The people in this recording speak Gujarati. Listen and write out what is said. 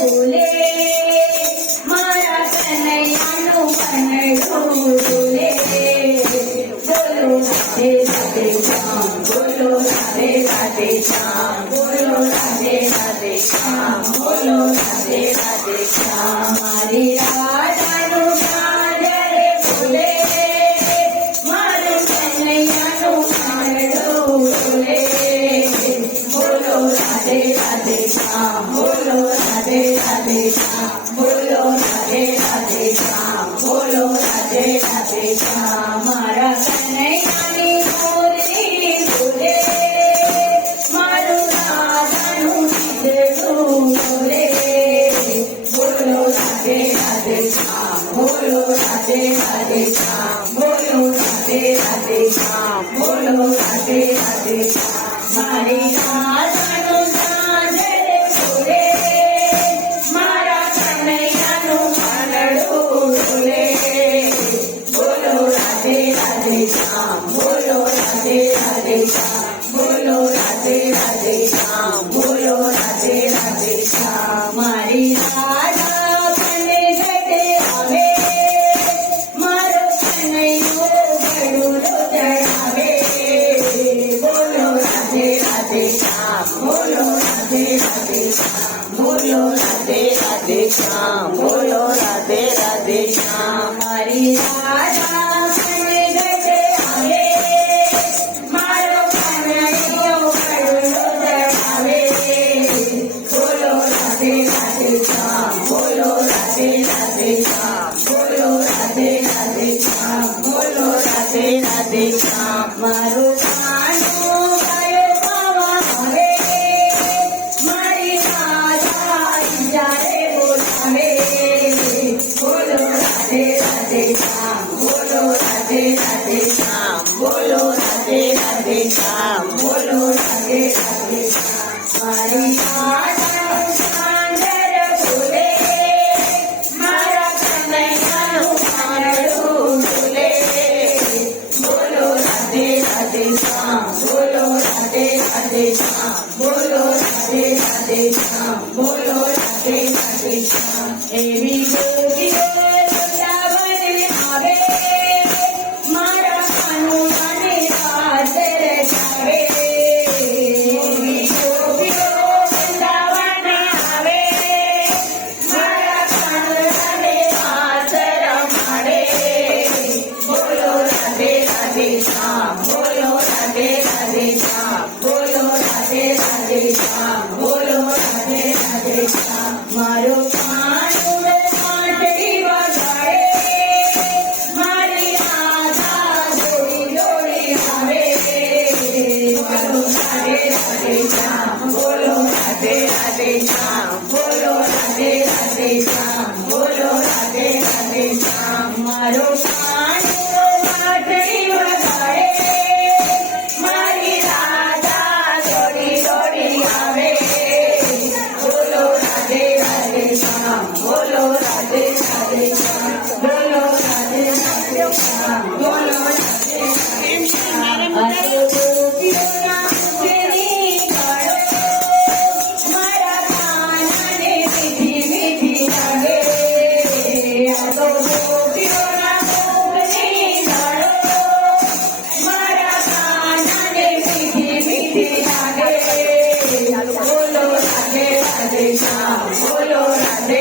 ફૂલે મારા કનૈયાનું કનડું ઝૂલે બોલો રાધે રાધે શ્યામ બોલો રાધે રાધે શ્યામ બોલો રાધે રાધે શ્યામ બોલો રાધે રાધે શ્યામ મારી રાધાનું ચાંદરે ફૂલે મારું કનૈયાનું કનડું ઝૂલે બોલો રાધે રાધે શ્યામ બોલો રાધે રાધે શ્યામ બોલો રાધે રાધે શ્યામ બોલો રાધે રાધે શ્યામ મારા કનૈયાની મોરલી બોલે મારું રાધાનું ચીડડું બોલે બોલો રાધે રાધે શ્યામ બોલો રાધે રાધે શ્યામ બોલો રાધે રાધે શ્યામ બોલો રાધે રાધે શ્યામ મારી રાધાનું ચાંદરે ફૂલે મારા કનૈયાનું કનડું ઝૂલે બોલો રાધે રાધે શ્યામ બોલો રાધે રાધે શ્યામ બોલો રાધે રાધે શ્યામ બોલો રાધે રાધે શ્યામ મારી રાધા મને ઘટે આવે મારો કનૈયો ગળુડો ચડાવે બોલો રાધે રાધે શ્યામ બોલો રાધે રાધે શ્યામ બોલો રાધે રાધે શ્યામ બોલો રાધે રાધે શ્યામ મારી રાધા મને ઘટે આવે મારો કનૈયો ગળુડો ચડાવે બોલો રાધે રાધે શ્યામ બોલો રાધે રાધે શ્યામ બોલો રાધે રાધે શ્યામ બોલો રાધે રાધે શ્યામ મારો કાનો ગાયો ગાવા આવે મારી રાધા જ્યારે બોલાવે બોલો રાધે રાધે શ્યામ બોલો રાધે રાધે શ્યામ બોલો રાધે રાધે શ્યામ બોલો રાધે રાધે શ્યામ મારી રાધાનું ચાંદર ફૂલે મારા કનૈયાનું કનડું ઝૂલે બોલો રાધે રાધે શ્યામ બોલો રાધે રાધે શ્યામ બોલો રાધે રાધે શ્યામ બોલો રાધે રાધે શ્યામ એવી જોગીઓ વૃંદાવને આવે મારા કાનુડાને રાધે રચાવે એવી જોગીઓ વૃંદાવને આવે મારા કાનુડાને રાધે રમાડે બોલો રાધે રાધે શ્યામ બોલો રાધે રાધે શ્યામ બોલો રાધે રાધે શ્યામ બોલો રાધે રાધે શ્યામ મારો કાનુડો પાટડી વગાડે મારી રાધા દોડી દોડી આવે બોલો રાધે રાધે શ્યામ બોલો રાધે રાધે શ્યામ બોલો રાધે રાધે શ્યામ બોલો રાધે રાધે શ્યામ મારો કાનુડો પાટડી વગાડે મારી રાધા દોડી દોડી આવે બોલો રાધે રાધે શ્યામ બોલો રાધે રાધે શ્યામ બોલો રાધે રાધે શ્યામ બોલો રાધે રાધે શ્યામ અરે ગોપીઓના મુખની ગળો મારા કાનને મીઠી મીઠી લાગે આ તો ગોપીઓના મુખની ગળો મારા કાનને મીઠી મીઠી લાગે બોલો રાધે રાધે શ્યામ બોલો રાધે